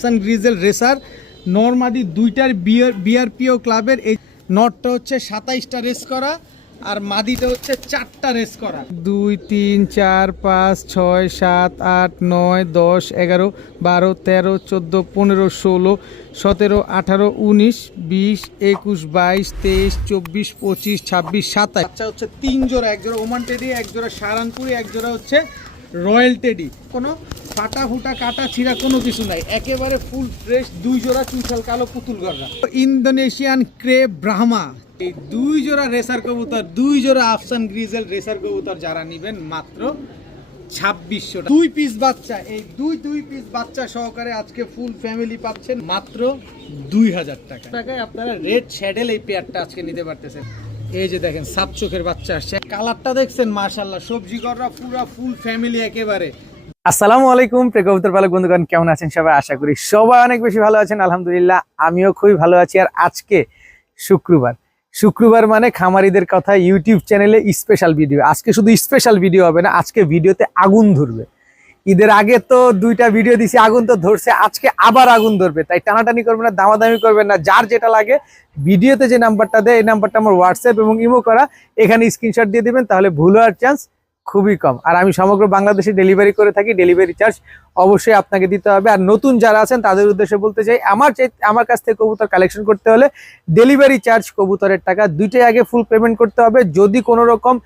Grizzle racer নরমাদি দুইটার বিআরপিও ক্লাবের এই নটটা হচ্ছে 27টা রেস করা আর মাদিটা হচ্ছে 4টা রেস করা। 2 3 4 5 6 7 8 9 10 11 12 13 14 15 16 17 18 19 20 21 22 23 24 25 26 27 বাচ্চা হচ্ছে 3 জোড়া, এক জোড়া ওমান টেডি, এক জোড়া সারানপুরি, এক জোড়া হচ্ছে রয়্যাল টেডি। কোনো ফাটা ফুটা কাটা ছিঁড়া কোনো কিছু নাই, একেবারে ফুল ফ্রেশ 2 জোড়া চুইঠাল কালো পুতুল গড়রা। ইন্দোনেশিয়ান ক্রে ব্রাহ্মা, এই 2 জোড়া রেসার কবুতর, 2 জোড়া আফসান গ্রিজেল রেসার কবুতর যারা নেবেন মাত্র 2600 টাকা। 2 পিস বাচ্চা, এই 2 পিস বাচ্চা সহকারে আজকে ফুল ফ্যামিলি পাচ্ছেন মাত্র 2000 টাকায়। আপনারা রেড শ্যাডেল এই পেয়ারটা আজকে নিতে পারতেছেন। এই যে দেখেন সাত চোখের বাচ্চা আসছে, কালারটা দেখছেন মাশাআল্লাহ, সবজি গড়রা পুরো ফুল ফ্যামিলি একেবারে। আসসালামু আলাইকুম প্রিয় কবুতর পালক বন্ধুগণ, কেমন আছেন সবাই? আশা করি সবাই অনেক বেশি ভালো আছেন। আলহামদুলিল্লাহ আমিও খুবই ভালো আছি। আর আজকে শুক্রবার মানে খামারিদের কথা ইউটিউব চ্যানেলে স্পেশাল ভিডিও। আজকে শুধু স্পেশাল ভিডিও হবে না, আজকে ভিডিওতে আগুন ধরবে। ঈদের আগে তো 2টা ভিডিও দিছি, আগুন তো ধরছে, আজকে আবার আগুন ধরবে। তাই টানাটানি করবেন না, দামাদামি করবেন না, যার যেটা লাগে ভিডিওতে যে নাম্বারটা দেয় এই নাম্বারটা আমার হোয়াটসঅ্যাপ এবং ইমো করা, এখানে স্ক্রিনশট দিয়ে দিবেন, তাহলে ভুল হওয়ার চান্স খুবই কম। আর আমি সমগ্র বাংলাদেশে ডেলিভারি করে থাকি, ডেলিভারি চার্জ অবশ্যই আপনাকে দিতে হবে। আর নতুন যারা আছেন তাদের উদ্দেশ্যে বলতে চাই, আমার কাছ থেকে কবুতর কালেকশন করতে হলে ডেলিভারি চার্জ, কবুতরের টাকা দুইটাই আগে ফুল পেমেন্ট করতে হবে। যদি কোনো রকম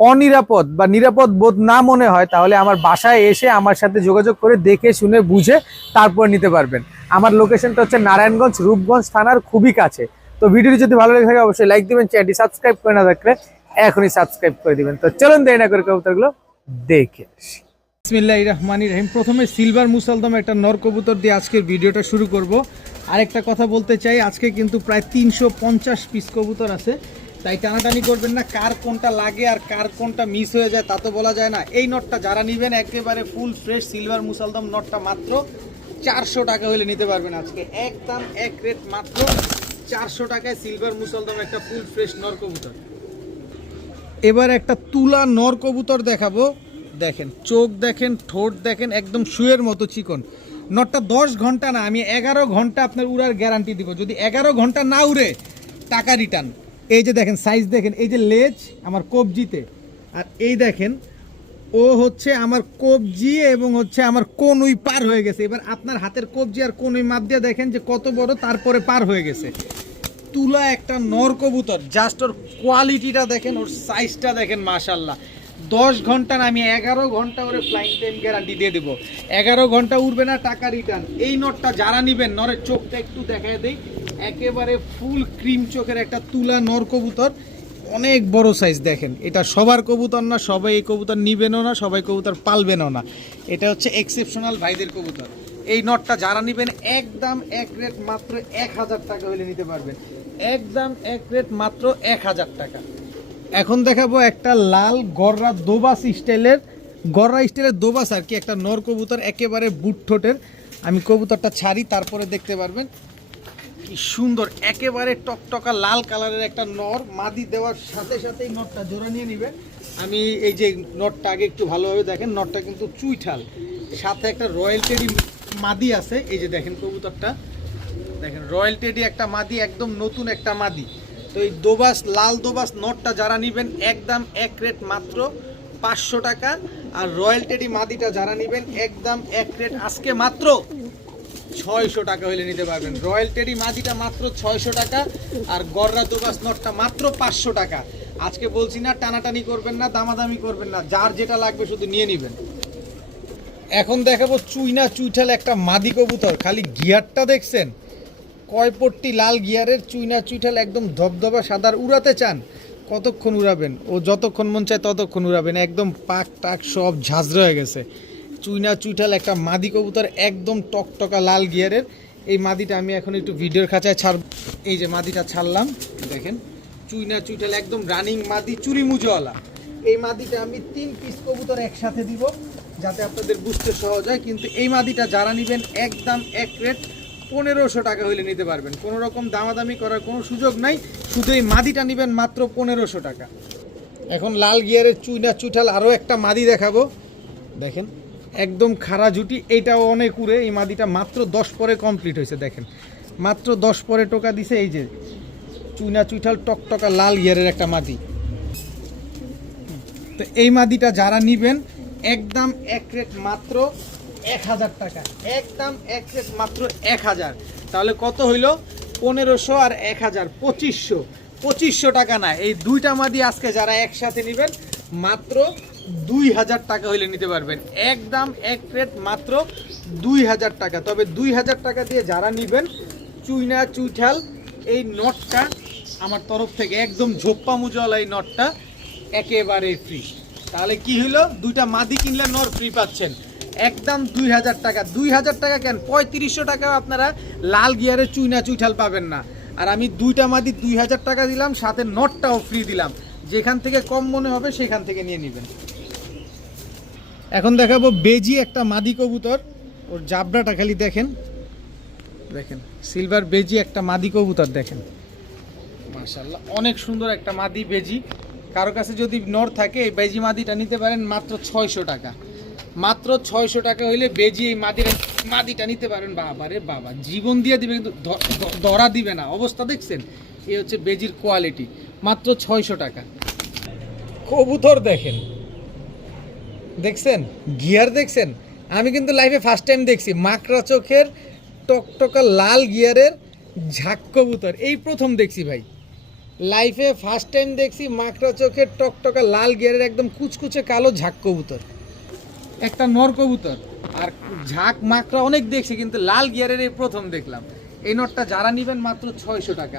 অনিরাপদ বা নিরাপদ বোধ না মনে হয়, তাহলে আমার বাসায় এসে আমার সাথে যোগাযোগ করে দেখে শুনে বুঝে তারপর নিতে পারবেন। আমার লোকেশনটা হচ্ছে নারায়ণগঞ্জ, রূপগঞ্জ থানার খুবই কাছে। তো ভিডিওটি যদি ভালো লেগে থাকে অবশ্যই লাইক দিবেন, চ্যানেলটি সাবস্ক্রাইব করে না থাকলে এখনই সাবস্ক্রাইব করে দিবেন। তো চলুন দেরি না করে কবুতরগুলো দেখে আসি। বিসমিল্লাহির রহমানির রহিম। প্রথমে সিলভার মুসালদম একটা নর কবুতর দিয়ে আজকের ভিডিওটা শুরু করব। আরেকটা কথা বলতে চাই, আজকে কিন্তু প্রায় 350 পিস কবুতর আছে, তাই টানাটানি করবেন না। কার কোনটা লাগে আর কার কোনটা মিস হয়ে যায় তা তো বলা যায় না। এই নটটা যারা নেবেন একেবারে ফুল ফ্রেশ সিলভার মুসালদম নটটা মাত্র 400 টাকা হলে নিতে পারবেন। আজকে একদম এক রেট মাত্র 400 টাকায় সিলভার মুসালদম একটা ফুল ফ্রেশ নর কবুতর। এবার একটা তুলা নর কবুতর দেখাবো। দেখেন চোখ দেখেন, ঠোঁট দেখেন, একদম শুয়ের মতো চিকন। নটটা 10 ঘন্টা না, আমি 11 ঘন্টা আপনার উড়ার গ্যারান্টি দিব। যদি 11 ঘন্টা না উড়ে টাকা রিটার্ন। এই যে দেখেন সাইজ দেখেন, এই যে লেজ আমার কবজিতে, আর এই দেখেন ও হচ্ছে আমার কবজি এবং হচ্ছে আমার কনুই পার হয়ে গেছে। এবার আপনার হাতের কবজি আর কনুই মাপ দিয়ে দেখেন যে কত বড়, তারপরে পার হয়ে গেছে। তুলা একটা নর কবুতর, জাস্ট ওর কোয়ালিটিটা দেখেন, ওর সাইজটা দেখেন মাশাআল্লাহ। 10 ঘন্টা না, আমি 11 ঘন্টা ওরে ফ্লাইং টাইম গ্যারান্টি দিয়ে দেবো। 11 ঘন্টা উড়বে না, টাকা রিটার্ন। এই নটটা যারা নেবেন, নরের চোখটা একটু দেখায় দেই, একেবারে ফুল ক্রিম চোখের একটা তুলা নর কবুতর, অনেক বড় সাইজ দেখেন। এটা সবার কবুতর না, সবাই এই কবুতর নিবেনও না, সবাই কবুতর পালবেনও না। এটা হচ্ছে এক্সেপশনাল ভাইদের কবুতর। এই নটটা যারা নেবেন একদম এক রেট মাত্র 1000 টাকা হলে নিতে পারবেন। একদম এক রেট মাত্র 1000 টাকা। এখন দেখাবো একটা লাল গররা দোবাস স্টাইলের, দোবাস আর কি, একটা নর কবুতর, একেবারে বুট ঠোঁটের। আমি কবুতরটা ছাড়ি তারপরে দেখতে পারবেন কি সুন্দর, একেবারে টকটকা লাল কালারের একটা নর। মাদি দেওয়ার সাথে সাথেই নটটা জোড়া নিয়ে নিবে। আমি এই যে নটটা আগে একটু ভালোভাবে দেখেন, নটটা কিন্তু চুইঠাল, সাথে একটা রয়্যাল টেডি মাদি আছে। এই যে দেখেন কবুতরটা দেখেন, রয়্যাল টেডি একটা মাদি, একদম নতুন একটা মাদি। তো এই দোবাস, লাল দোবাস নটটা যারা নেবেন একদম এক রেট মাত্র 500 টাকা। আর রয়্যাল টেডি মাদিটা যারা নেবেন একদম এক রেট আজকে মাত্র 600 টাকা হলে নিতে পারবেন। রয়্যাল টেডি মাদিটা মাত্র 600 টাকা, আর গররা দোবাস নটটা মাত্র 500 টাকা। আজকে বলছি না, টানাটানি করবেন না, দামাদামি করবেন না, যার যেটা লাগবে শুধু নিয়ে নেবেন। এখন দেখাবো চুইনা চুইঠাল একটা মাদি কবুতর, খালি গিয়ারটা দেখছেন, কয়পট্টি লাল গিয়ারের চুইনা চুইঠাল, একদম ধবধবা সাদার। উড়াতে চান কতক্ষণ উড়াবেন, ও যতক্ষণ মন চায় ততক্ষণ উড়াবেন, একদম পাক টাক সব ঝাঁঝরা হয়ে গেছে। চুইনা চুইঠাল একটা মাদি কবুতর, একদম টকটকা লাল গিয়ারের। এই মাদিটা আমি এখন একটু ভিডিওর খাঁচায় ছাড়ব। এই যে মাদিটা ছাড়লাম, দেখেন চুইনা চুইঠাল একদম রানিং মাদি, চুরি মুজোওয়ালা। এই মাদিটা আমি 3 পিস কবুতর একসাথে দিব যাতে আপনাদের বুঝতে সহজ হয়। কিন্তু এই মাদিটা যারা নেবেন একদম এক রেট 1500 টাকা হলে নিতে পারবেন। কোনো রকম দামাদামি করার কোনো সুযোগ নাই, শুধু এই মাদিটা নেবেন মাত্র 1500 টাকা। এখন লাল গিয়ারের চুইনা চুইঠাল আরও একটা মাদি দেখাবো। দেখেন একদম খাড়া জুটি, এটাও অনেক উড়ে। এই মাদিটা মাত্র 10 পরে কমপ্লিট হয়েছে দেখেন, মাত্র 10 পরে টোকা দিছে। এই যে চুইনা চুইঠাল টকটকা লাল গিয়ারের একটা মাদি। তো এই মাদিটা যারা নিবেন একদম এক রেট মাত্র 1000 টাকা, একদম এক রেট মাত্র 1000। তাহলে কত হইল? 1500 আর 1000, 2500। 2500 টাকা না, এই দুইটা মাদি আজকে যারা একসাথে নেবেন মাত্র 2000 টাকা হইলে নিতে পারবেন। একদম এক রেট মাত্র 2000 টাকা। তবে 2000 টাকা দিয়ে যারা নেবেন চুইনা চুইঠাল এই নটটা আমার তরফ থেকে একদম ঝোপ্পা মুজওয়ালা এই নটটা একেবারে ফ্রি। তাহলে কি হইলো? দুইটা মাদি কিনলে নর ফ্রি পাচ্ছেন একদম 2000 টাকা। 2000 টাকা কেন, 3500 টাকাও আপনারা লাল গিয়ারের চুইনা চুইঠাল পাবেন না। আর আমি দুইটা মাদি 2000 টাকা দিলাম, সাথে নটটাও ফ্রি দিলাম। যেখান থেকে কম মনে হবে সেখান থেকে নিয়ে নেবেন। এখন দেখাবো বেজি একটা মাদি কবুতর, ওর জাবরাটা খালি দেখেন, দেখেন সিলভার বেজি একটা মাদি কবুতর দেখেন, মাশাআল্লাহ অনেক সুন্দর একটা মাদি বেজি। কারো কাছে যদি নর থাকে এই বেজি মাদিটা নিতে পারেন মাত্র 600 টাকা। মাত্র 600 টাকা হইলে বেজি এই মাদিটা নিতে পারেন। বাবা রে বাবা, জীবন দিয়ে দিবে কিন্তু ধরা দিবে না, অবস্থা দেখছেন? এই হচ্ছে বেজির কোয়ালিটি, মাত্র 600 টাকা। কবুতর দেখেন, দেখছেন গিয়ার দেখছেন? আমি কিন্তু লাইফে ফার্স্ট টাইম দেখছি মাকড়া চোখের টকটকা লাল গিয়ারের ঝাক কবুতর, এই প্রথম দেখছি ভাই। লাইফে ফার্স্ট টাইম দেখছি মাকড়া চোখের টকটকা লাল গিয়ারের একদম কুচকুচে কালো ঝাক কবুতর, একটা নর কবুতর। আর ঝাক মাকড়া অনেক দেখছি, কিন্তু লাল গিয়ারের এই প্রথম দেখলাম। এই নটটা যারা নেবেন মাত্র 600 টাকা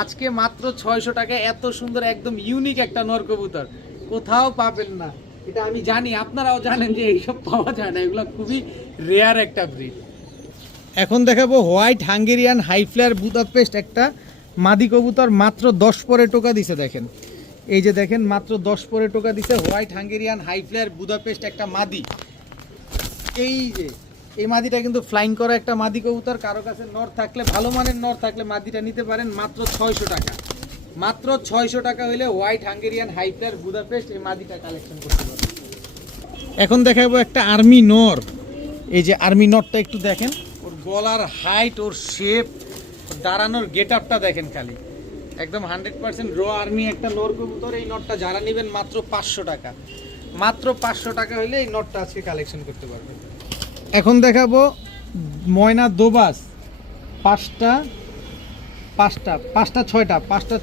আজকে মাত্র 600 টাকা। এত সুন্দর একদম ইউনিক একটা নর কবুতর কোথাও পাবেন না, এটা আমি জানি, আপনারাও জানেন যে এইসব পাওয়া যায় না, এগুলো খুবই রেয়ার একটা ব্রিড। এখন দেখাবো হোয়াইট হাঙ্গেরিয়ান হাইফ্লায়ার বুদাপেস্ট একটা মাদি কবুতর, মাত্র 10 পরে টোকা দিছে দেখেন। এই যে দেখেন মাত্র 10 পরে টোকা দিছে, হোয়াইট হাঙ্গেরিয়ান হাইফ্লায়ার বুদাপেস্ট একটা মাদি। এই যে এই মাদিটা কিন্তু ফ্লাইং করা একটা মাদি কবুতর। কারো কাছে নর থাকলে, ভালো মানের নর থাকলে মাদিটা নিতে পারেন মাত্র 600 টাকা। মাত্র 600 টাকা হইলে হোয়াইট হাঙ্গেরিয়ান হাইফ্লায়ার বুদাপেস্ট এই মাদিটা কালেকশন করতে পারবেন। এখন দেখাবো একটা আর্মি নর। এই যে আর্মি নরটা একটু দেখেন, ওর গলার হাইট, ওর শেপ, দাঁড়ানোর গেট আপটা দেখেন খালি, একদম 100% র আর্মি একটা নর কবুতর। এই নটটা যারা নেবেন মাত্র 500 টাকা। মাত্র 500 টাকা হইলে এই নটটা আজকে কালেকশন করতে পারবেন। এখন দেখাবো ময়না দোবাস, পাঁচটা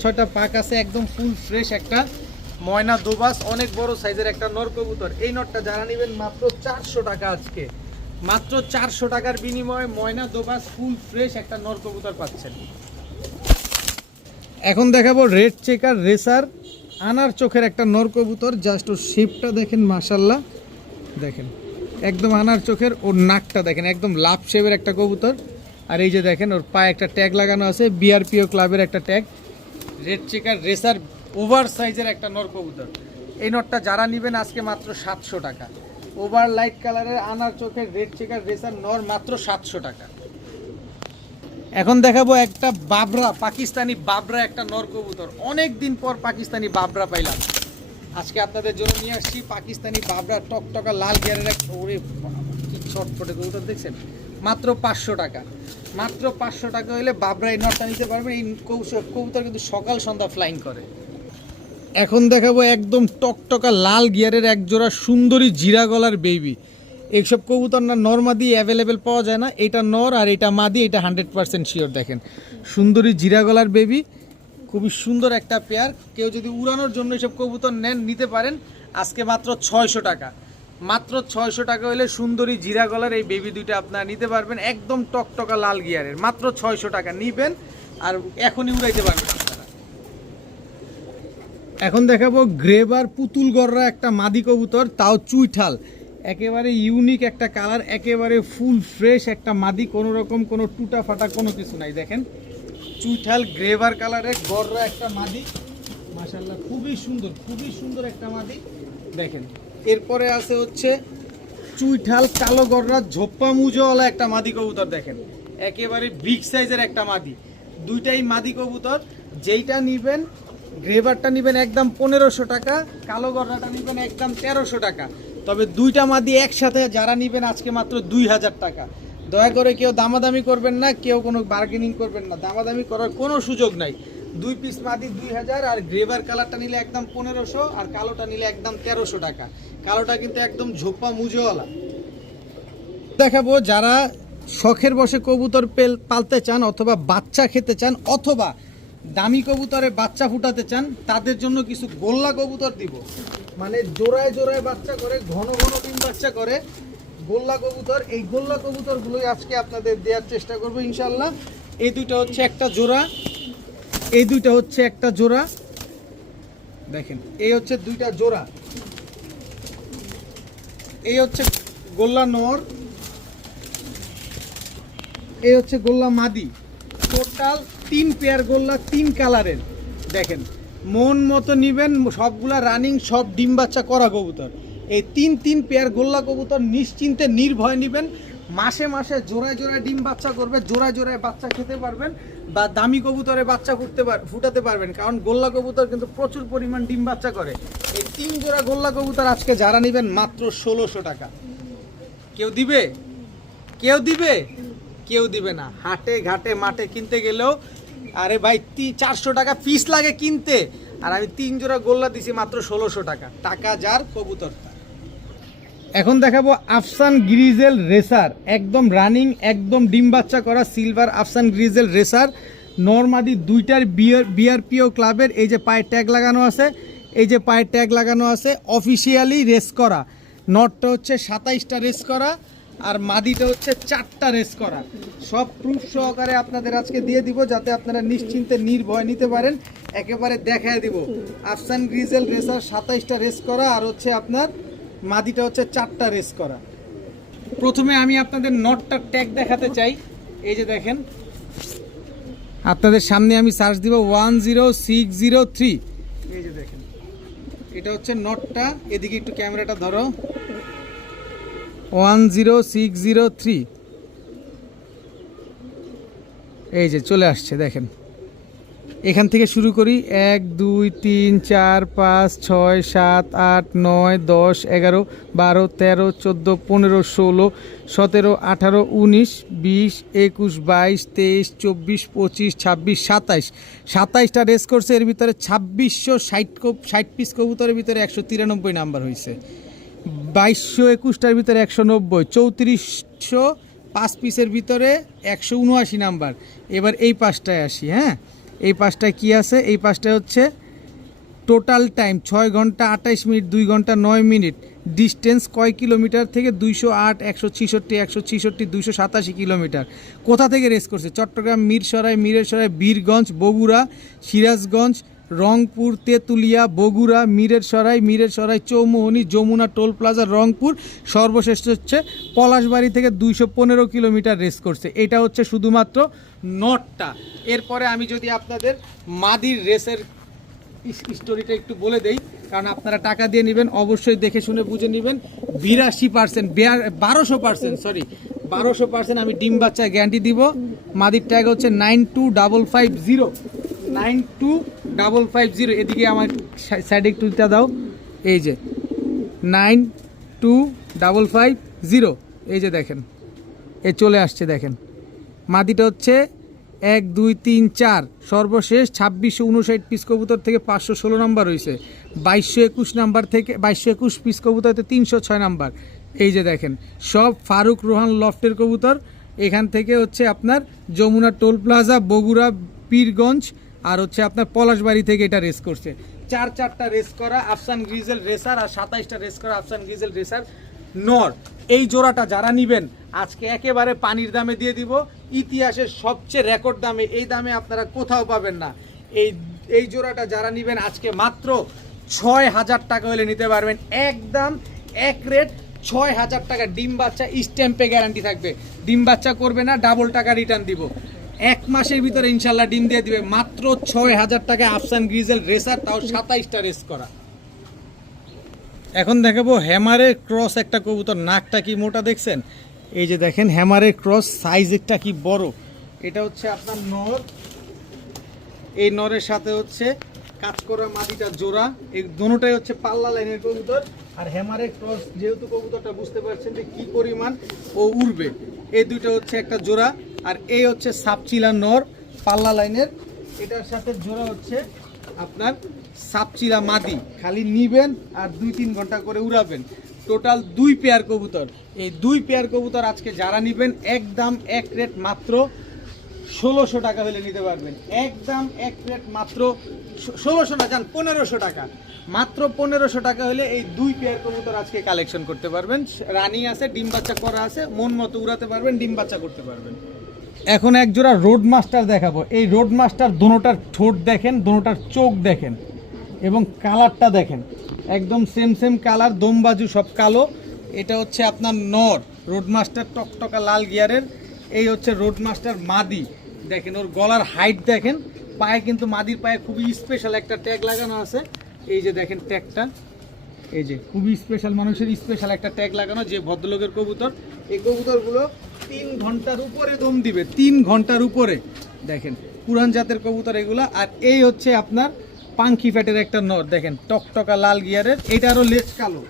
ছয়টা পাক আছে, একদম ফুল ফ্রেশ একটা ময়না দোবাস, অনেক বড় সাইজের একটা নর কবুতর। এই নটটা যারা নেবেন মাত্র 400 টাকা আজকে। মাত্র 400 টাকার বিনিময়ে ময়না দোবাস ফুল ফ্রেশ একটা নর কবুতর পাচ্ছেন। এখন দেখাবো রেড চেকার রেসার আনার চোখের একটা নর কবুতর, জাস্ট ওর শেপটা দেখেন মাশাআল্লাহ, দেখেন একদম আনার চোখের। ওর নাকটা দেখেন একদম লাভ শেপের একটা কবুতর। আর এই যে দেখেন ওর পায়ে একটা ট্যাগ লাগানো আছে, বিআরপিও ক্লাবের একটা tag. Red checker racer over সাইজের একটা নর কবুতর। এই নটটা যারা নেবেন আজকে মাত্র 700 টাকা। ওভার লাইট কালারের আনার চোখের রেড চেকার রেসার নর মাত্র 700 টাকা। এখন দেখাবো একটা বাবরা, পাকিস্তানি বাবরা একটা নর কবুতর। অনেক দিন পর পাকিস্তানি বাবরা পাইলাম, আজকে আপনাদের জন্য নিয়ে আসছি পাকিস্তানি বাবরা, টকটকা লাল গিয়ারের একটা, ওরে কি ছটফটে কবুতর দেখছেন, মাত্র 500 টাকা। মাত্র 500 টাকা হলে বাবরা এই নটটা নিতে পারবেন। এই কবুতর কিন্তু সকাল সন্ধ্যা ফ্লাইং করে। এখন দেখাবো একদম টকটকা লাল গিয়ারের এক জোড়া সুন্দরী জিরা গলার বেবি। এইসব কবুতর না নর মাদি অ্যাভেলেবেল পাওয়া যায় না, এটা নর আর এটা মাদি, এটা 100% শিওর। দেখেন সুন্দরী জিরা গলার বেবি, খুবই সুন্দর একটা পেয়ার। কেউ যদি উড়ানোর জন্য এসব কবুতর নেন নিতে পারেন আজকে মাত্র 600 টাকা। মাত্র 600 টাকা হলে সুন্দরী জিরা গলার এই বেবি দুইটা আপনারা নিতে পারবেন, একদম টকটকা লাল গিয়ারের, মাত্র 600 টাকা নিবেন আর এখনই উড়াইতে পারবেন আপনারা। এখন দেখাবো গ্রেবার পুতুল গররা একটা মাদি কবুতর, তাও চুইঠাল, একেবারে ইউনিক একটা কালার, একেবারে ফুল ফ্রেশ একটা মাদি, কোনো রকম কোনো টুটা ফাটা কোনো কিছু নাই। দেখেন চুইঠাল গ্রেভার কালারের গররা একটা মাদি, মাশাআল্লাহ খুবই সুন্দর একটা মাদি। দেখেন এরপরে আছে হচ্ছে চুইঠাল কালো গররা ঝোপ্পা মুজোওয়ালা একটা মাদি কবুতর। দেখেন একেবারে বিগ সাইজের একটা মাদি, দুইটাই মাদি কবুতর। যেইটা নিবেন, গ্রেভারটা নিবেন একদম 1500 টাকা, কালো গররাটা নিবেন একদম 1300 টাকা। তবে দুইটা মাদি একসাথে যারা নেবেন আজকে মাত্র 2000 টাকা। দয়া করে কেউ দামাদামি করবেন না, কেউ কোনো বার্গেনিং করবেন না, দামাদামি করার কোনো সুযোগ নাই। 2 পিস মাদি 2000, আর গ্রেভার কালারটা নিলে একদম 1500, আর কালোটা নিলে একদম 1300 টাকা। কালোটা কিন্তু একদম ঝোপা মুজোওয়ালা। দেখাবো যারা শখের বসে কবুতর পালতে চান, অথবা বাচ্চা খেতে চান, অথবা দামি কবুতরে বাচ্চা ফুটাতে চান, তাদের জন্য কিছু গোল্লা কবুতর দিব। মানে জোড়ায় জোড়ায় বাচ্চা করে, ঘন ঘন ডিম বাচ্চা করে গোল্লা কবুতর। এই গোল্লা কবুতরগুলোই আজকে আপনাদের দেওয়ার চেষ্টা করবো ইনশাল্লাহ। এই দুইটা হচ্ছে একটা জোড়া, এই দুইটা হচ্ছে একটা জোড়া, দেখেন এই হচ্ছে দুইটা জোড়া। এই হচ্ছে গোল্লা নর, এই হচ্ছে গোল্লা মাদি। টোটাল 3 পেয়ার গোল্লা, 3 কালারের। দেখেন মন মতো নিবেন, সবগুলা রানিং, সব ডিম বাচ্চা করা কবুতর। এই 3 পেয়ার গোল্লা কবুতর নিশ্চিন্তে নির্ভয় নেবেন। মাসে মাসে জোড়ায় জোড়ায় ডিম বাচ্চা করবে, জোড়ায় জোড়ায় বাচ্চা খেতে পারবেন, বা দামি কবুতরে বাচ্চা ফুটাতে পারবেন। কারণ গোল্লা কবুতর কিন্তু প্রচুর পরিমাণ ডিম বাচ্চা করে। এই 3 জোড়া গোল্লা কবুতর আজকে যারা নেবেন মাত্র 1600 টাকা। কেউ দিবে? কেউ দিবে? কেউ দিবে না। হাটে ঘাটে মাঠে কিনতে গেলেও আরে ভাই 400 টাকা পিস লাগে কিনতে, আর আমি 3 জোড়া গোল্লা দিছি মাত্র 1600 টাকা। টাকা যার, কবুতর তার। এখন দেখাবো আফসান গ্রিজেল রেসার, একদম রানিং, একদম ডিম বাচ্চা করা সিলভার আফসান গ্রিজেল রেসার। নরমাদি দুইটার বিআরপিও ক্লাবের। এই যে পায়ে ট্যাগ লাগানো আছে, এই যে পায়ে ট্যাগ লাগানো আছে, অফিসিয়ালি রেস করা। নটটা হচ্ছে 27টা রেস করা, আর মাদিটা হচ্ছে 4টা রেস করা। সব প্রুফ সহকারে আপনাদের আজকে দিয়ে দিব, যাতে আপনারা নিশ্চিন্তে নির্ভয় নিতে পারেন। একেবারে দেখায় দিব। আফসান গ্রিজেল রেসার 27টা রেস করা, আর হচ্ছে আপনার মাদিটা হচ্ছে 4টা রেস করা। প্রথমে আমি আপনাদের নটটার ট্যাগ দেখাতে চাই। এই যে দেখেন, আপনাদের সামনে আমি সার্চ দিব 10603। এই যে দেখেন, এটা হচ্ছে নটটা। এদিকে একটু ক্যামেরাটা ধরো, 10603। এই যে চলে আসছে, দেখেন এখান থেকে শুরু করি। 1 2 3 4 5 6 7 8 9 10 11 12 13 14 15 16 17 18 19 20 21 22 23 24 25 26 27। 27টা রেস করছে। এর ভিতরে 2660 পিস কবুতরের ভিতরে 193 নাম্বার হয়েছে। 2221টার ভিতরে 190, 3405 পিসের ভিতরে 179 নাম্বার। এবার এই পাঁচটায় আসি। হ্যাঁ, এই পাঁচটায় কি আছে? এই পাঁচটায় হচ্ছে টোটাল টাইম 6 ঘন্টা 28 মিনিট 2 ঘন্টা 9 মিনিট। ডিস্টেন্স কয় কিলোমিটার থেকে? 208, 166, 166, 287 কিলোমিটার। কোথা থেকে রেস করছে? Chattogram, Mirsarai, Birganj, Bogura, Sirajganj, Rangpur, Tetulia, Bogura, Mirsarai, Chowmuhani, Jamuna toll plaza, Rangpur. সর্বশেষ হচ্ছে পলাশবাড়ি থেকে 215 কিলোমিটার রেস করছে। এটা হচ্ছে শুধুমাত্র নটটা। এরপরে আমি যদি আপনাদের মাদির রেসের স্টোরিটা একটু বলে দেই, কারণ আপনারা টাকা দিয়ে নেবেন, অবশ্যই দেখে শুনে বুঝে নেবেন। 82%, 1200% আমি ডিম বাচ্চায় গ্যারান্টি দিব। মাদির ট্যাগ হচ্ছে 92550, 92550। এদিকে আমার সাইডে একটু দাও। এই যে 92550। এই যে দেখেন, এ চলে আসছে। দেখেন মাদিটা হচ্ছে 1 2 3 4। সর্বশেষ 2659 পিস কবুতর থেকে 516 নাম্বার হয়েছে। 2221 নাম্বার থেকে 2221 পিস কবুতর থেকে 306 নাম্বার। এই যে দেখেন, সব ফারুক রোহান লফটের কবুতর। এখান থেকে হচ্ছে আপনার যমুনা টোল প্লাজা, বগুড়া, পীরগঞ্জ, আর হচ্ছে আপনার পলাশবাড়ি থেকে এটা রেস করছে। 4টা রেস করা আফসান গ্রিজেল রেসার, আর 27টা রেস করা আফসান গ্রিজেল রেসার নর। এই জোড়াটা যারা নিবেন আজকে একেবারে পানির দামে দিয়ে দিব। ইতিহাসের সবচেয়ে রেকর্ড দামে, এই দামে আপনারা কোথাও পাবেন না। এই জোড়াটা যারা নিবেন আজকে মাত্র 6000 টাকা হলে নিতে পারবেন। একদম এক রেট 6000 টাকা। ডিম বাচ্চা স্ট্যাম্পে গ্যারান্টি থাকবে। ডিম বাচ্চা করবে না, ডাবল টাকা রিটার্ন দিব। 1 মাসের ভিতরে ইনশাল্লাহ ডিম দিয়ে দিবে। মাত্র 6000 টাকা আফসান গ্রিজেল রেসার, তাও 27টা রেস করা। এখন দেখাবো হ্যামারের ক্রস একটা কবুতর। নাকটা কি মোটা দেখছেন? এই যে দেখেন হ্যামারের ক্রস, সাইজটা কি বড়। এটা হচ্ছে আপনার নর। এই নরের সাথে হচ্ছে কাজ করা মাদিটা জোড়া, এই দোনোটাই হচ্ছে পাল্লা লাইনের কবুতর। আর হ্যামারের ক্রস, যেহেতু কবুতরটা বুঝতে পারছেন যে কি পরিমাণ ও উড়বে, এই দুইটা হচ্ছে একটা জোড়া। আর এই হচ্ছে সাপচিলা নর পাল্লা লাইনের, এটার সাথে জোড়া হচ্ছে আপনার সাপচিলা মাদি। খালি নিবেন আর 2-3 ঘন্টা করে উড়াবেন। টোটাল 2 পেয়ার কবুতর। এই 2 পেয়ার কবুতর আজকে যারা নিবেন একদম এক রেট মাত্র 1600 টাকা হলে নিতে পারবেন। একদম এক রেট মাত্র 1600 না, যান 1500 টাকা। মাত্র 1500 টাকা হলে এই 2 পেয়ার কবুতর আজকে কালেকশন করতে পারবেন। রানিং আছে, ডিম বাচ্চা করা আছে, মন মতো উড়াতে পারবেন, ডিম বাচ্চা করতে পারবেন। এখন এক জোড়া রোড মাস্টার দেখাবো। এই রোড মাস্টার দোনোটার ঠোঁট দেখেন, দোনোটার চোখ দেখেন এবং কালারটা দেখেন, একদম সেম কালার, দম বাজু সব কালো। এটা হচ্ছে আপনার নর রোড মাস্টার, টকটকা লাল গিয়ারের। এই হচ্ছে রোড মাস্টার মাদি। দেখেন ওর গলার হাইট দেখেন, পায়ে কিন্তু মাদির পায়ে খুবই স্পেশাল একটা ট্যাগ লাগানো আছে। এই যে দেখেন ট্যাগটা, এই যে খুবই স্পেশাল, মানুষের স্পেশাল একটা ট্যাগ লাগানো, যে ভদ্রলোকের কবুতর। এই কবুতরগুলো 3 ঘন্টার উপরে দম দিবে, 3 ঘন্টার উপরে। দেখেন পুরান জাতের কবুতর এগুলা। আর এই হচ্ছে আপনার পাঙ্খি ফ্যাটের একটা নর, দেখেন টকটকা লাল গিয়ারের। এটারও লেজ কালো,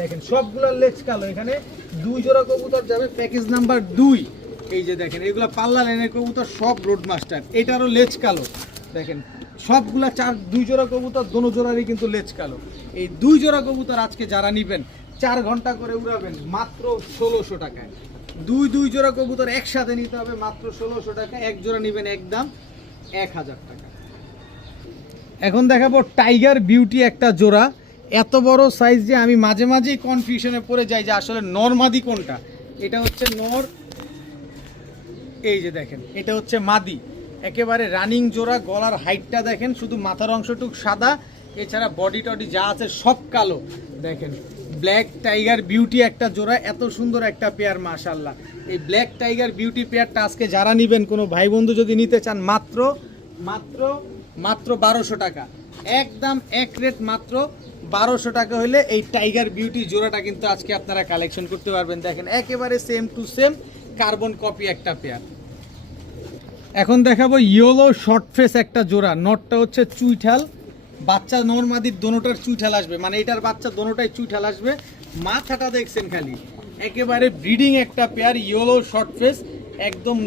দেখেন সবগুলোর লেজ কালো। এখানে 2 জোড়া কবুতর যাবে, প্যাকেজ নাম্বার 2। এই যে দেখেন এগুলো পাল্লা লাইনের কবুতর, সব রোড মাস্টার। এটারও লেজ কালো, দেখেন সবগুলা 2 জোড়া কবুতর, দোনো জোড়ারই কিন্তু লেজ কালো। এই 2 জোড়া কবুতর আজকে যারা নিবেন 4 ঘন্টা করে উড়াবেন মাত্র 1600 টাকায়। 2 জোড়া কবুতর একসাথে নিতে হবে মাত্র 1600 টাকা। এক জোড়া নিবেন একদম 1000 টাকা। এখন দেখাবো টাইগার বিউটি একটা জোড়া। এত বড় সাইজ যে আমি মাঝে মাঝেই কনফিউশনে পড়ে যাই যে আসলে নর মাদি কোনটা। এটা হচ্ছে নর, এই যে দেখেন এটা হচ্ছে মাদি। একেবারে রানিং জোড়া, গলার হাইটটা দেখেন, শুধু মাথার অংশটুকু সাদা, এছাড়া বডি টডি যা আছে সব কালো। দেখেন ব্ল্যাক টাইগার বিউটি একটা জোড়া, এত সুন্দর একটা পেয়ার, মাশাআল্লাহ। এই ব্ল্যাক টাইগার বিউটি পেয়ারটা আজকে যারা নিবেন, কোনো ভাই বন্ধু যদি নিতে চান, মাত্র 1200 টাকা। একদম এক রেট মাত্র 1200 টাকা হলে এই টাইগার বিউটি জোড়াটা কিন্তু আজকে আপনারা কালেকশন করতে পারবেন। দেখেন একেবারে same to same carbon copy একটা পেয়ার। এখন দেখাবো ইয়েলো শর্ট ফেস একটা জোড়া। নটটা হচ্ছে চুইঠাল, বাচ্চা নর মাদির দোনোটার চুইঠাল আসবে, মানে এটার বাচ্চা দোনোটাই চুইঠাল আসবে। মাথাটা দেখছেন খালি, একেবারে ব্রিডিং একটা পেয়ার, ইয়েলো শর্ট ফেস, একদম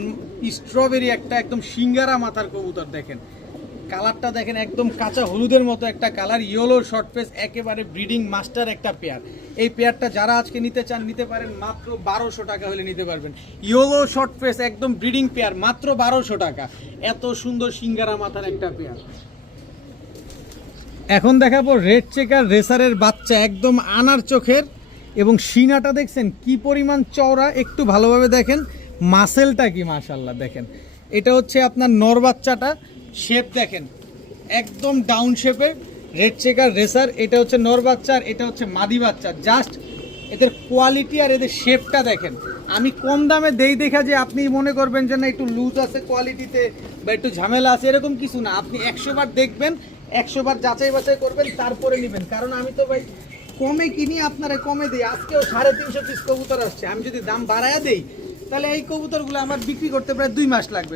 স্ট্রবেরি একটা, একদম সিঙ্গারা মাথার কবুতর। দেখেন কালারটা দেখেন, একদম কাঁচা হলুদের মতো একটা কালার, ইয়েলো শর্ট ফেস, একেবারে ব্রিডিং মাস্টার একটা পেয়ার। এই পেয়ারটা যারা আজকে নিতে চান নিতে পারেন, মাত্র 1200 টাকা হলে নিতে পারবেন। ইয়েলো শর্ট ফেস একদম ব্রিডিং পেয়ার, মাত্র 1200 টাকা। এত সুন্দর সিঙ্গারা মাথার একটা পেয়ার। এখন দেখাবো রেড চেকার রেসারের বাচ্চা, একদম আনার চোখের, এবং সিনাটা দেখছেন কি পরিমাণ চওড়া, একটু ভালোভাবে দেখেন মাসেলটা কি, মাশাআল্লাহ। দেখেন এটা হচ্ছে আপনার নর বাচ্চাটা, শেপ দেখেন একদম ডাউন শেপের, রেড চেকার রেসার। এটা হচ্ছে নর বাচ্চা আর এটা হচ্ছে মাদি বাচ্চা। জাস্ট এদের কোয়ালিটি আর এদের শেপটা দেখেন। আমি কম দামে দেই দেখা যে আপনি মনে করবেন যে না একটু লুজ আছে কোয়ালিটিতে বা একটু ঝামেলা আছে, এরকম কিছু না। আপনি 100 বার দেখবেন, 100 বার যাচাই বাছাই করবেন, তারপরে নেবেন। কারণ আমি তো ভাই কমে কিনি, আপনারা কমে দিই। আজকেও 350 পিস কবুতর আসছে, আমি যদি দাম বাড়ায়া দেই তাহলে এই কবুতরগুলো আমার বিক্রি করতে প্রায় 2 মাস লাগবে।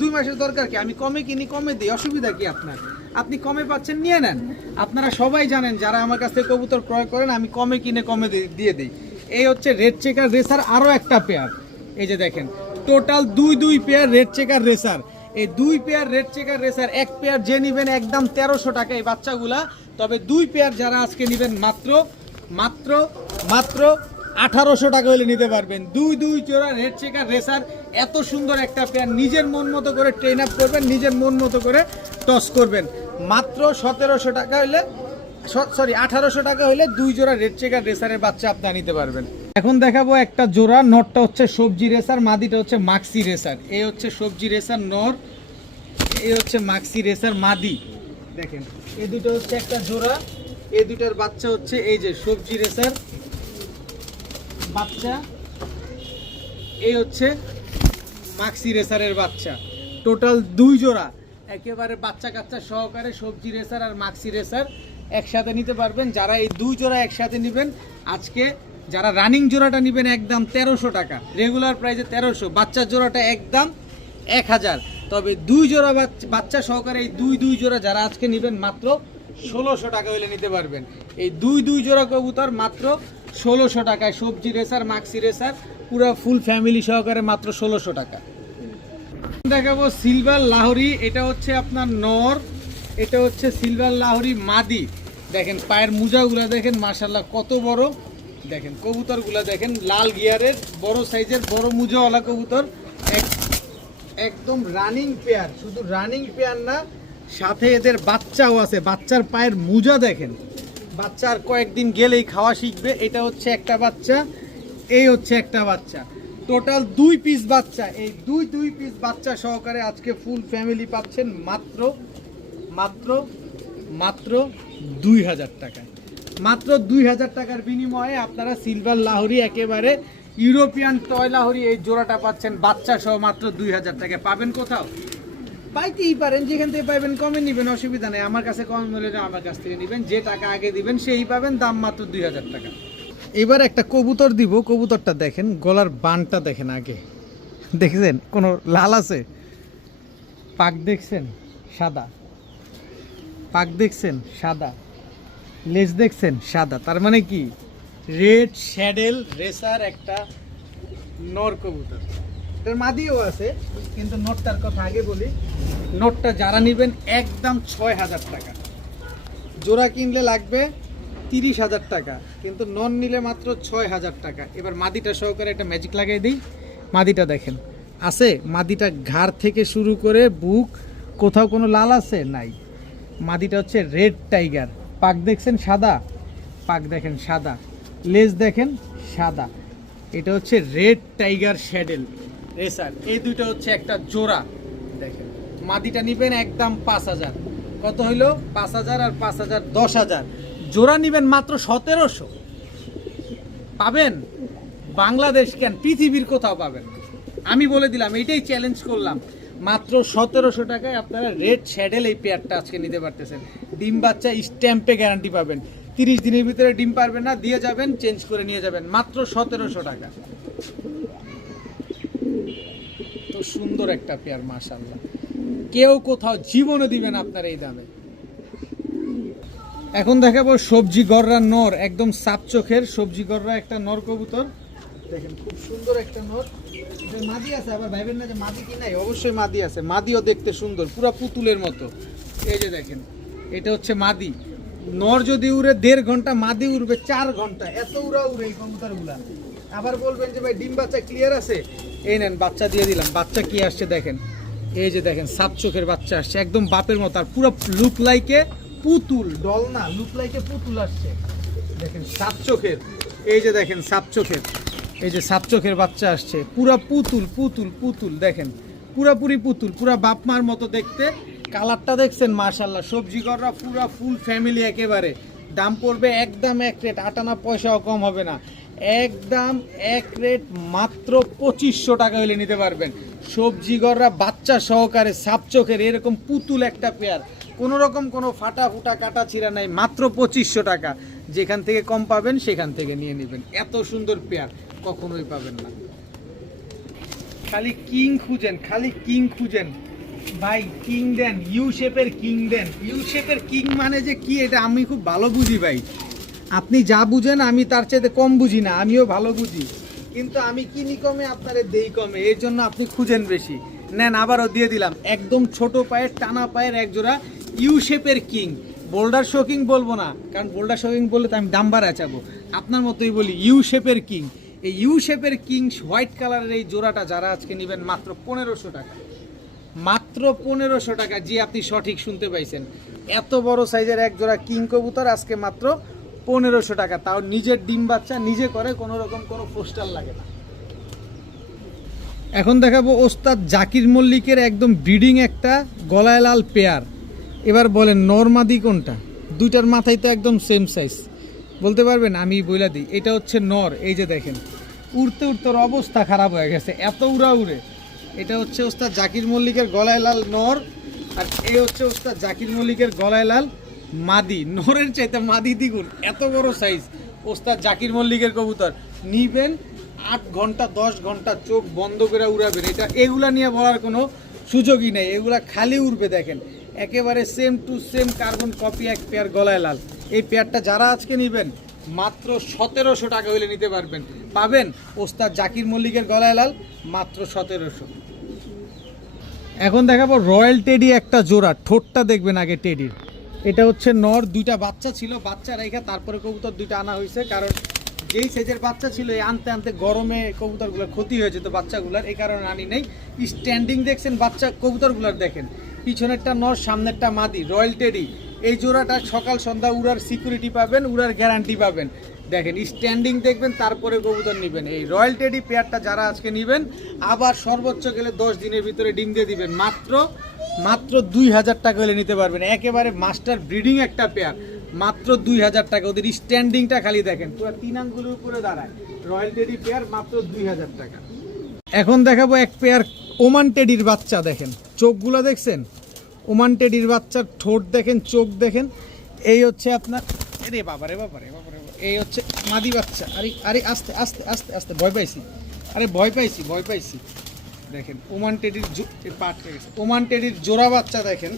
2 মাসের দরকার কি? আমি কমে কিনি, কমে দিই, অসুবিধা কি আপনার? আপনি কমে পাচ্ছেন, নিয়ে নেন। আপনারা সবাই জানেন যারা আমার কাছ থেকে কবুতর ক্রয় করেন, আমি কমে কিনে কমে দিয়ে দিই। এই হচ্ছে রেড চেকার রেসার আরও একটা পেয়ার। এই যে দেখেন total 2 pair red checker racer. এই 2 পেয়ার রেড চেকার রেসার, এক পেয়ার যে নেবেন একদম 1300 টাকা এই বাচ্চাগুলা। তবে 2 পেয়ার যারা আজকে নেবেন মাত্র 1800 টাকা হলে নিতে পারবেন। 2 জোড়া রেড চেকার রেসার, এত সুন্দর একটা পেয়ার, নিজের মন মতো করে ট্রেন আপ করবেন, নিজের মন মতো করে টস করবেন। মাত্র 1700 টাকা হলে, 1800 টাকা হলে 2 জোড়া রেড চেকার রেসারের বাচ্চা আপনারা নিতে পারবেন। এখন দেখাবো একটা জোড়া, নরটা হচ্ছে সবজি রেসার, মাদিটা হচ্ছে মাক্সি রেসার। এই হচ্ছে সবজি রেসার নর, এই হচ্ছে মাক্সি রেসার মাদি। দেখেন এই দুটো হচ্ছে একটা জোড়া, এই দুটার বাচ্চা হচ্ছে এই যে সবজি রেসার বাচ্চা, এই হচ্ছে মাক্সি রেসারের বাচ্চা। টোটাল 2 জোড়া একেবারে বাচ্চা কাচ্চা সহকারে, সবজি রেসার আর মাক্সি রেসার একসাথে নিতে পারবেন। যারা এই 2 জোড়া একসাথে নেবেন, আজকে যারা রানিং জোড়াটা নেবেন একদম 1300 টাকা, রেগুলার প্রাইসে 1300, বাচ্চার জোড়াটা একদম 1000। তবে 2 জোড়া বাচ্চা সহকারে এই দুই জোড়া যারা আজকে নেবেন মাত্র 1600 টাকা হলে নিতে পারবেন। এই দুই জোড়া কবুতর মাত্র 1600 টাকায়, সবজি রেসার, মাক্সি রেসার, পুরো ফুল ফ্যামিলি সহকারে মাত্র 1600 টাকা। দেখাবো সিলভার লাহোরি, এটা হচ্ছে আপনার নর, এটা হচ্ছে সিলভার লাহোরি মাদি। দেখেন পায়ের মোজাগুলো দেখেন মাশাআল্লাহ কত বড়, দেখেন কবুতরগুলো দেখেন লাল গিয়ারের বড় সাইজের বড় মোজাওয়ালা কবুতর, একদম রানিং পেয়ার। শুধু রানিং পেয়ার না, সাথে এদের বাচ্চাও আছে। বাচ্চার পায়ের মোজা দেখেন, বাচ্চার কয়েকদিন গেলেই খাওয়া শিখবে। এটা হচ্ছে একটা বাচ্চা, এই হচ্ছে একটা বাচ্চা, টোটাল 2 পিস বাচ্চা। এই দুই পিস বাচ্চা সহকারে আজকে ফুল ফ্যামিলি পাচ্ছেন মাত্র মাত্র মাত্র 2000 টাকায়। মাত্র 2000 টাকার বিনিময়ে আপনারা সিলভার লাহোরি একেবারে ইউরোপিয়ান টয় লাহোরি এই জোড়াটা পাচ্ছেন বাচ্চা সহ মাত্র 2000 টাকায়। পাবেন কোথাও? পাইতেই পারেন, যেখান থেকে পাইবেন কমে নেবেন, অসুবিধা নেই। আমার কাছে কম হলে আমার কাছ থেকে নেবেন, যে টাকা আগে দিবেন সেই পাবেন, দাম মাত্র 2000 টাকা। এবার একটা কবুতর দিব, কবুতরটা দেখেন, গলার বানটা দেখেন আগে, দেখছেন কোনো লাল আছে? পাক দেখছেন সাদা, পাক দেখছেন সাদা, লেজ দেখছেন সাদা, তার মানে কি রেড শ্যাডেল রেসার একটা নর কবুতর। এটার মাদিও আছে, কিন্তু নোটটার কথা আগে বলি। নোটটা যারা নেবেন একদম 6000 টাকা, জোড়া কিনলে লাগবে 30,000 টাকা, কিন্তু নন নিলে মাত্র 6000 টাকা। এবার মাদিটা সহকারে একটা ম্যাজিক লাগিয়ে দিই। মাদিটা দেখেন আছে, মাদিটা ঘাড় থেকে শুরু করে বুক কোথাও কোনো লাল আছে নাই। মাদিটা হচ্ছে রেড টাইগার, পাক দেখছেন সাদা, পাক দেখেন সাদা, লেজ দেখেন সাদা। এটা হচ্ছে রেড টাইগার শ্যাডেল রেসার। এই দুইটা হচ্ছে একটা জোড়া। দেখেন মাদিটা নিবেন একদম 5000। কত হইলো? 5000 আর 5000 10,000। জোড়া নিবেন মাত্র 1700। পাবেন বাংলাদেশ কেন, পৃথিবীর কোথাও পাবেন। আমি বলে দিলাম, এইটাই চ্যালেঞ্জ করলাম। মাত্র 1700 টাকায় আপনারা রেড শ্যাডেল এই পেয়ারটা আজকে নিতে পারতেছেন। ডিম বাচ্চা স্ট্যাম্পে গ্যারান্টি পাবেন। 30 দিনের ভিতরে ডিম পারবেন না, দিয়ে যাবেন, চেঞ্জ করে নিয়ে যাবেন, মাত্র 1700 টাকা। তো সুন্দর একটা পেয়ার মাশাআল্লাহ, কেউ কোথাও জীবনে দিবেন আপনার এই দামে। এখন দেখাবো সবজি গররা নর, একদম সাপ চোখের সবজি গররা একটা নর কবুতর। দেখেন খুব সুন্দর একটা নর। এটা মাদি আছে, আবার ভাইবেন না যে মাদি কি নাই, অবশ্যই মাদি আছে। মাদিও দেখতে সুন্দর, পুরো পুতুলের মতো। এই যে দেখেন, এটা হচ্ছে মাদি। নর যদি উড়ে 1.5 ঘন্টা, মাদি উড়বে 4 ঘন্টা, এত উড়ে এই কবুতরগুলা। আবার বলবেন যে ভাই ডিম বাচ্চা ক্লিয়ার আছে, এই নেন বাচ্চা দিয়ে দিলাম। বাচ্চা কি আসছে দেখেন, এই যে দেখেন সাপ চোখের বাচ্চা আসছে, একদম বাপের মতো। আর পুরো লুক লাইকে পুতুল, ডল না, লুক লাইকে পুতুল আসছে। দেখেন সাপ চোখের, এই যে দেখেন সাপ চোখের, এই যে সাপ চোখের বাচ্চা আসছে, পুরা পুতুল পুতুল পুতুল। দেখেন পুরাপুরি পুতুল, পুরা বাপ মার মতো দেখতে। কালারটা দেখছেন মাশাআল্লাহ। সবজি গররা পুরা ফুল ফ্যামিলি একেবারে। দাম পড়বে একদম এক রেট, 8 আনা পয়সাও কম হবে না, একদম এক রেট, মাত্র 2500 টাকা হলে নিতে পারবেন। সবজি গররা বাচ্চা সহকারে সাপ চোখের এরকম পুতুল একটা পেয়ার, কোনো রকম কোনো ফাটা ফুটা কাটা ছিঁড়া নাই, মাত্র 2500 টাকা। যেখান থেকে কম পাবেন সেখান থেকে নিয়ে নেবেন, এত সুন্দর পেয়ার কখনোই পাবেন না। খালি কিং খুঁজেন, খালি কিং খুঁজেন ভাই, কিং দেন, ইউ শেপের কিং দেন। ইউ শেপের কিং মানে যে কি, এটা আমি খুব ভালো বুঝি ভাই। আপনি যা বুঝেন আমি তার চাইতে কম বুঝি না, আমিও ভালো বুঝি, কিন্তু আমি কিনি কমে, আপনারে দেই কমে, এর জন্য আপনি খুঁজেন বেশি। নেন, আবারও দিয়ে দিলাম, একদম ছোট পায়ের টানা পায়ের এক জোড়া ইউ শেপের কিং। বোল্ডার শোকিং বলবো না, কারণ বোল্ডার শোকিং বললে তো আমি দাম বাড়াচাবো। আপনার মতোই বলি ইউ শেপের কিং। এই ইউ শেপের কিং হোয়াইট কালারের এই জোড়াটা যারা আজকে নেবেন মাত্র 1500 টাকা, মাত্র 1500 টাকা। জি, আপনি সঠিক শুনতে পাইছেন, এত বড় সাইজের এক জোড়া কিং কবুতর আজকে মাত্র 1500 টাকা। তাও নিজের ডিম বাচ্চা নিজে করে, কোনো রকম কোনো পোস্টার লাগে না। এখন দেখাবো ওস্তাদ জাকির মল্লিকের একদম ব্রিডিং একটা গলায় লাল পেয়ার। এবার বলেন নরমাদি কোনটা? দুইটার মাথায় তো একদম সেম সাইজ, বলতে পারবেন? আমি বইলা দিই, এটা হচ্ছে নর। এই যে দেখেন উড়তে উড়তে ওর অবস্থা খারাপ হয়ে গেছে, এত উড়া উড়ে। এটা হচ্ছে ওস্তাদ জাকির মল্লিকের গলায় লাল নর, আর এই হচ্ছে ওস্তাদ জাকির মল্লিকের গলায় লাল মাদি। নরের চাইতে মাদি দ্বিগুণ, এত বড় সাইজ ওস্তাদ জাকির মল্লিকের কবুতর। নিবেন 8 ঘন্টা 10 ঘন্টা চোখ বন্ধ করে উড়াবেন। এটা এগুলা নিয়ে বলার কোনো সুযোগই নেই, এগুলা খালি উড়বে। দেখেন একেবারে same to same carbon copy এক পেয়ার গলায় লাল। এই পেয়ারটা যারা আজকে নেবেন মাত্র 1700 টাকা হইলে নিতে পারবেন। পাবেন ওস্তাদ জাকির মল্লিকের গলায় লাল মাত্র 1700। এখন দেখাবো রয়্যাল টেডি একটা জোড়া, ঠোঁটটা দেখবেন আগে টেডির। এটা হচ্ছে নর, দুইটা বাচ্চা ছিল, বাচ্চা রেখে তারপরে কবুতর দুইটা আনা হয়েছে, কারণ যেই সাইজের বাচ্চা ছিল এই আনতে আনতে গরমে কবুতরগুলোর ক্ষতি হয়ে যেত বাচ্চাগুলার, এই কারণে আনি নেই। স্ট্যান্ডিং দেখছেন বাচ্চা কবুতরগুলার, দেখেন পিছনেরটা নর সামনেরটা মাদি, রয়্যাল টেডি। এই জোড়াটা সকাল সন্ধ্যা উড়ার সিকিউরিটি পাবেন, উড়ার গ্যারান্টি পাবেন। দেখেন স্ট্যান্ডিং দেখবেন তারপরে কবুতর নেবেন। এই রয়্যাল টেডি পেয়ারটা যারা আজকে নেবেন আবার সর্বোচ্চ গেলে 10 দিনের ভিতরে ডিম দিয়ে দিবেন, মাত্র 2000 টাকা হলে নিতে পারবেন। একেবারে মাস্টার ব্রিডিং একটা পেয়ার, মাত্র 2000 টাকা। ওদের স্ট্যান্ডিংটা খালি দেখেন, পুরো 3 আঙ্গুলের উপরে দাঁড়ায়। রয়্যাল টেডি পেয়ার মাত্র 2000 টাকা। এখন দেখাবো এক পেয়ার ওমান টেডির বাচ্চা, দেখেন চোখগুলো দেখছেন, ওমান টেডির বাচ্চার ঠোঁট দেখেন, চোখ দেখেন। এই হচ্ছে আপনার, রে বাবা রে বাবা রে বাবা রে বাবা, এই হচ্ছে মাদি বাচ্চা। আরে আরে আস্তে আস্তে আস্তে আস্তে, ভয় পাইছি, আরে ভয় পাইছি। দেখেন ওমান টেডির পাট হয়ে গেছে, ওমান টেডির জোড়া বাচ্চা দেখেন,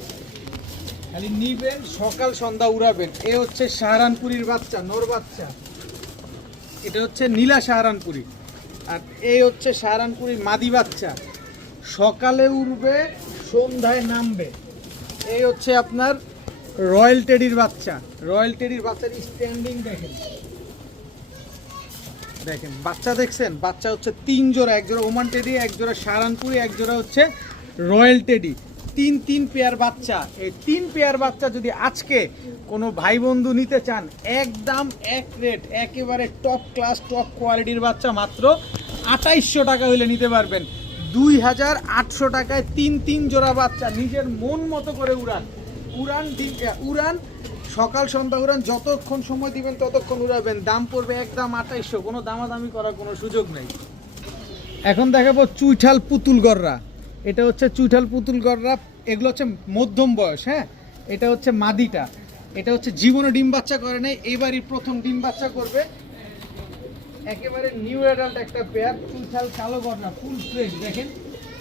খালি নিবেন সকাল সন্ধ্যা উড়াবেন। এ হচ্ছে সাহারানপুরীর বাচ্চা, নর বাচ্চা। এটা হচ্ছে নীলা সাহারানপুরি। আর এই হচ্ছে সাহারানপুরীর মাদি বাচ্চা, সকালে উড়বে সন্ধ্যায় নামবে। এই হচ্ছে আপনার রয়্যাল টেডির বাচ্চা, রয়্যাল টেডির বাচ্চার স্ট্যান্ডিং দেখেন, দেখেন বাচ্চা দেখছেন। বাচ্চা হচ্ছে 3 জোড়া, এক জোড়া ওমান টেডি, এক জোড়া সাহারানপুরি, এক জোড়া হচ্ছে রয়্যাল টেডি। 3 পেয়ার বাচ্চা। এই 3 পেয়ার বাচ্চা যদি আজকে কোনো ভাই বন্ধু নিতে চান, একদম এক রেট, একেবারে টপ ক্লাস টপ কোয়ালিটির বাচ্চা মাত্র 2800 টাকা হইলে নিতে পারবেন। 2800 টাকায় 3 জোড়া বাচ্চা, নিজের মন মতো করে উড়ান সকাল সন্ধ্যা উড়ান, যতক্ষণ সময় দিবেন ততক্ষণ উড়াবেন। দাম পড়বে একদম 2800, কোনো দামাদামি করার কোনো সুযোগ নেই। এখন দেখাবো চুইঠাল পুতুল গররা। এটা হচ্ছে চুইঠাল পুতুল গররা, এগুলো হচ্ছে মধ্যম বয়স। হ্যাঁ, এটা হচ্ছে মাদিটা, এটা হচ্ছে জীবনে ডিম বাচ্চা করে নাই, এইবারই প্রথম ডিম বাচ্চা করবে। একেবারে নিউ অ্যাডাল্ট একটা পেয়ার, চুইঠাল কালো গররা, ফুল ফ্রেশ। দেখেন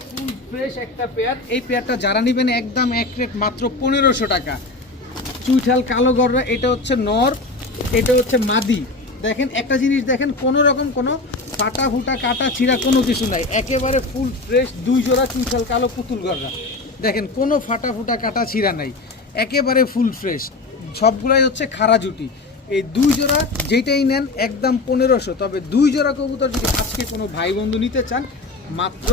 ফুল ফ্রেশ একটা পেয়ার। এই পেয়ারটা যারা নেবেন একদম এক রেট মাত্র 1500 টাকা। চুইঠাল কালো গররা, এটা হচ্ছে নর, এটা হচ্ছে মাদি। দেখেন একটা জিনিস দেখেন, কোনো রকম কোনো ফাটা ফুটা কাটা ছিঁড়া কোনো কিছু নাই, একেবারে ফুল ফ্রেশ 2 জোড়া চুইঠাল কালো পুতুল গররা। দেখেন কোনো ফাটা ফুটা কাটা ছিঁড়া নাই, একেবারে ফুল ফ্রেশ। সবগুলাই হচ্ছে খাড়া জুটি। এই 2 জোড়া যেটাই নেন একদম 1500। তবে 2 জোড়া কবুতর যদি আজকে কোনো ভাই বন্ধু নিতে চান মাত্র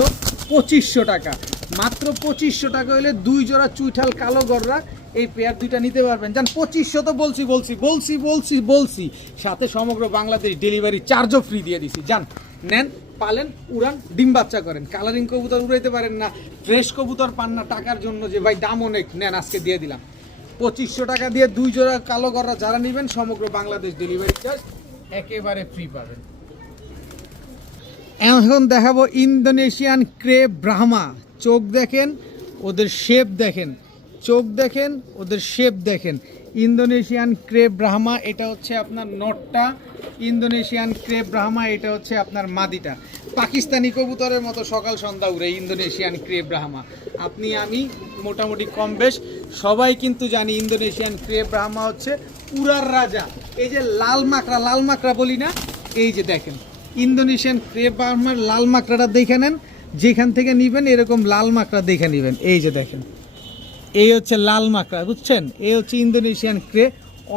2500 টাকা। মাত্র 2500 টাকা হলে 2 জোড়া চুইঠাল কালো গররা এই পেয়ার দুইটা নিতে পারবেন। যান 2500 তো বলছি, সাথে সমগ্র বাংলাদেশ ডেলিভারি চার্জও ফ্রি দিয়ে দিছি। যান নেন, পালেন, উড়ান, ডিম বাচ্চা করেন। কালারিং কবুতর উড়াইতে পারেন না, ফ্রেশ কবুতর পান না টাকার জন্য যে ভাই দাম অনেক, নেন আজকে দিয়ে দিলাম 2500 টাকা দিয়ে 2 জোড়া কালো গররা যারা নেবেন সমগ্র বাংলাদেশ ডেলিভারি চার্জ একেবারে ফ্রি পাবেন। এখন দেখাবো ইন্দোনেশিয়ান ক্রে ব্রাহ্মা। চোখ দেখেন, ওদের শেপ দেখেন, চোখ দেখেন, ওদের শেপ দেখেন। ইন্দোনেশিয়ান ক্রে ব্রাহ্মা, এটা হচ্ছে আপনার নটটা। ইন্দোনেশিয়ান ক্রে ব্রাহ্মা, এটা হচ্ছে আপনার মাদিটা। পাকিস্তানি কবুতরের মতো সকাল সন্ধ্যা উড়ে ইন্দোনেশিয়ান ক্রে ব্রাহ্মা। আপনি আমি মোটামুটি কম বেশ সবাই কিন্তু জানি ইন্দোনেশিয়ান ক্রে ব্রাহ্মা হচ্ছে উড়ার রাজা। এই যে লাল মাকড়া বলি না, এই যে দেখেন ইন্দোনেশিয়ান ক্রে ব্রাহ্মার লাল মাকড়াটা দেখে নেন, যেখান থেকে নেবেন এরকম লাল মাকড়া দেখে নেবেন। এই যে দেখেন, এই হচ্ছে লাল মাকড়া, বুঝছেন? এই হচ্ছে ইন্দোনেশিয়ান ক্রে,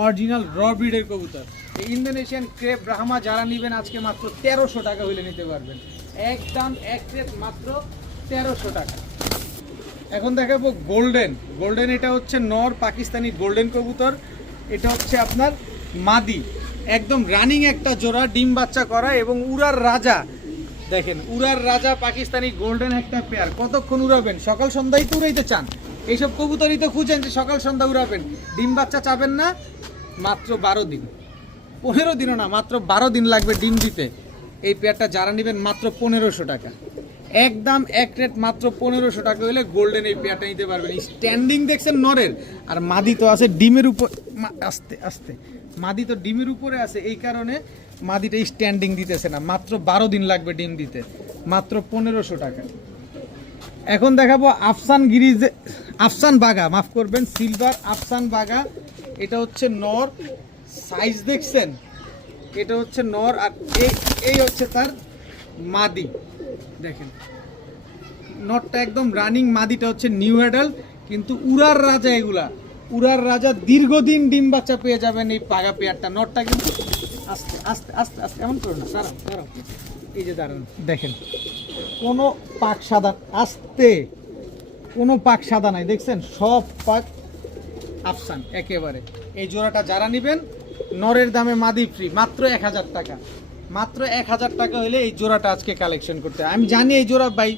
অরিজিনাল র ব্রিডের কবুতর। এই ইন্দোনেশিয়ান ক্রে ব্রাহ্মা যারা নেবেন আজকে মাত্র 1300 টাকা হইলে নিতে পারবেন, একদম এক রেট মাত্র 1300 টাকা। এখন দেখাবো গোল্ডেন, এটা হচ্ছে নর পাকিস্তানি গোল্ডেন কবুতর। এটা হচ্ছে আপনার মাদি, একদম রানিং একটা জোড়া, ডিম বাচ্চা করা এবং উড়ার রাজা। দেখেন উড়ার রাজা পাকিস্তানি গোল্ডেন একটা পেয়ার। কতক্ষণ উড়াবেন? সকাল সন্ধ্যায় তো উড়াইতে চান, এইসব কবুতরই তো খুঁজেন যে সকাল সন্ধ্যা উড়াবেন, ডিম বাচ্চা চাবেন না। মাত্র 12 দিন, 15 দিনও না, মাত্র 12 দিন লাগবে ডিম দিতে। এই পেয়ারটা যারা নেবেন মাত্র 1500 টাকা, একদম এক রেট মাত্র 1500 টাকা হলে গোল্ডেন এই পেয়ারটা নিতে পারবেন। স্ট্যান্ডিং দেখছেন নরের, আর মাদি তো আছে ডিমের উপর, আস্তে আস্তে মাদি তো ডিমের উপরে আছে, এই কারণে মাদিটা স্ট্যান্ডিং দিতেছে না। মাত্র 12 দিন লাগবে ডিম দিতে, মাত্র 1500 টাকা। এখন দেখাবো আফসান গিরিজ, আফসান বাগা, মাফ করবেন, সিলভার আফসান বাগা। এটা হচ্ছে নর, সাইজ দেখছেন, এটা হচ্ছে নর আর এই হচ্ছে তার মাদি। দেখেন নরটা একদম রানিং, মাদিটা হচ্ছে নিউ অ্যাডাল্ট, কিন্তু উড়ার রাজা এগুলা, উড়ার রাজা, দীর্ঘদিন ডিম বাচ্চা পেয়ে যাবেন এই পাগা পেয়ারটা। নরটা কিন্তু আস্তে আস্তে আস্তে আস্তে এমন করো না, দাঁড়াও দাঁড়াও, এই যে দাঁড়ান, দেখেন কোনো পাক সাদা, আস্তে, কোনো পাক সাদা নাই, দেখছেন সব পাক আফসান একেবারে। এই জোড়াটা যারা নেবেন নরের দামে মাদি ফ্রি, মাত্র 1000 টাকা, মাত্র 1000 টাকা হলে এই জোড়াটা আজকে কালেকশন করতে হয়। আমি জানি এই জোড়া ভাই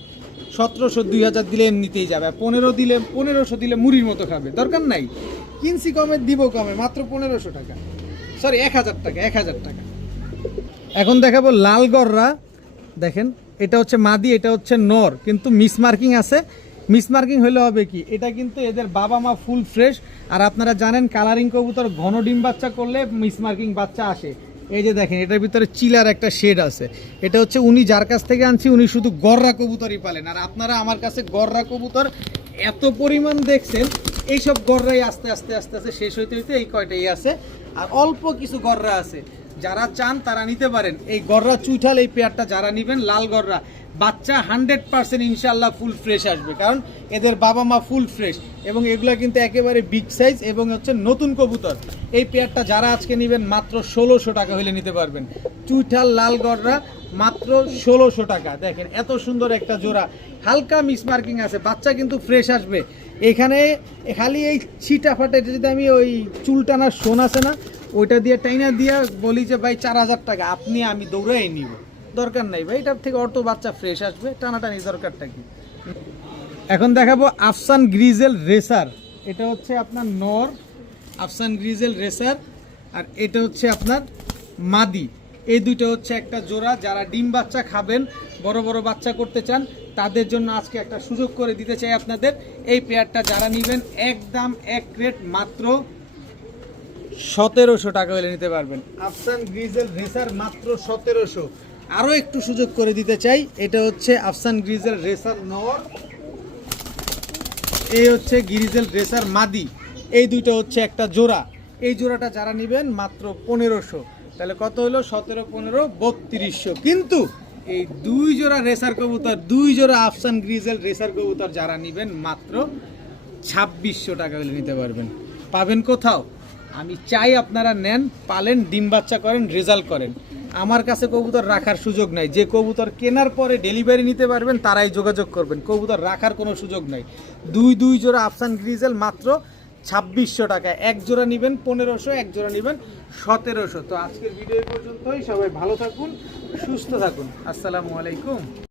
1700 2000 দিলে এমনিতেই যাবে, 15 দিলে 1500 দিলে মুড়ির মতো খাবে, দরকার নাই, কিনছি কমে দিব কমে, মাত্র 1500 টাকা, সরি 1000 টাকা, 1000 টাকা। এখন দেখাবো লাল গররা। দেখেন এটা হচ্ছে মাদি, এটা হচ্ছে নর, কিন্তু মিস মার্কিং আছে। মিস মার্কিং হলে হবে কি, এটা কিন্তু এদের বাবা মা ফুল ফ্রেশ। আর আপনারা জানেন কালারিং কবুতর ঘন ডিম বাচ্চা করলে মিস মার্কিং বাচ্চা আসে। এই যে দেখেন এটার ভিতরে চিলার একটা শেড আছে, এটা হচ্ছে উনি যার কাছ থেকে আনছি উনি শুধু গররা কবুতরই পালেন। আর আপনারা আমার কাছে গররা কবুতর এত পরিমাণ দেখছেন, এইসব গররাই আস্তে আস্তে আস্তে আস্তে শেষ হইতে হইতে এই কয়টাই আছে, আর অল্প কিছু গররা আছে। যারা চান তারা নিতে পারেন এই গররা চুইঠাল, এই পেয়ারটা যারা নেবেন লাল গররা, বাচ্চা 100% ইনশাল্লাহ ফুল ফ্রেশ আসবে, কারণ এদের বাবা মা ফুল ফ্রেশ, এবং এগুলো কিন্তু একেবারে বিগ সাইজ এবং হচ্ছে নতুন কবুতর। এই পেয়ারটা যারা আজকে নেবেন মাত্র 1600 টাকা হলে নিতে পারবেন। চুইঠাল লাল গররা মাত্র 1600 টাকা। দেখেন এত সুন্দর একটা জোড়া, হালকা মিস মার্কিং আছে, বাচ্চা কিন্তু ফ্রেশ আসবে। এখানে খালি এই ছিটা ফাটা, এটা যদি আমি ওই চুল টানার শোন আছে না, ওইটা দিয়ে টাইনা দিয়ে বলি যে ভাই 4000 টাকা, আপনি আমি দৌড়াই নিব, দরকার নাই ভাই, এটার থেকে অটো বাচ্চা ফ্রেশ আসবে, টানাটানি দরকারটা কি। এখন দেখাবো আফসান গ্রিজেল রেসার। এটা হচ্ছে আপনার নর আফসান গ্রিজেল রেসার, আর এটা হচ্ছে আপনার মাদি। এই দুইটা হচ্ছে একটা জোড়া, যারা ডিম বাচ্চা খাবেন, বড় বড় বাচ্চা করতে চান, তাদের জন্য আজকে একটা সুযোগ করে দিতে চাই আপনাদের। এই পেয়ারটা যারা নেবেন একদম এক রেট মাত্র 1700 টাকা হলে নিতে পারবেন। আফসান গ্রিজেল রেসার মাত্র 1700। আরও একটু সুযোগ করে দিতে চাই, এটা হচ্ছে আফসান গ্রিজেল রেসার নর, এই হচ্ছে গ্রিজেল রেসার মাদি। এই দুইটা হচ্ছে একটা জোড়া, এই জোড়াটা যারা নেবেন মাত্র 1500। তাহলে কত হলো, 17 15 3200। কিন্তু এই দুই জোড়া রেসার কবুতর, দুই জোড়া আফসান গ্রিজেল রেসার কবুতর যারা নেবেন মাত্র 2600 টাকা হলে নিতে পারবেন। পাবেন কোথাও? আমি চাই আপনারা নেন, পালেন, ডিম বাচ্চা করেন, রেজাল্ট করেন। আমার কাছে কবুতর রাখার সুযোগ নাই। যে কবুতর কেনার পরে ডেলিভারি নিতে পারবেন তারাই যোগাযোগ করবেন, কবুতর রাখার কোনো সুযোগ নাই। দুই জোড়া আফসান গ্রিজেল মাত্র 2600 টাকা। এক জোড়া নেবেন 1500, এক জোড়া নেবেন 1700। তো আজকের ভিডিও পর্যন্তই, সবাই ভালো থাকুন, সুস্থ থাকুন, আসসালামু আলাইকুম।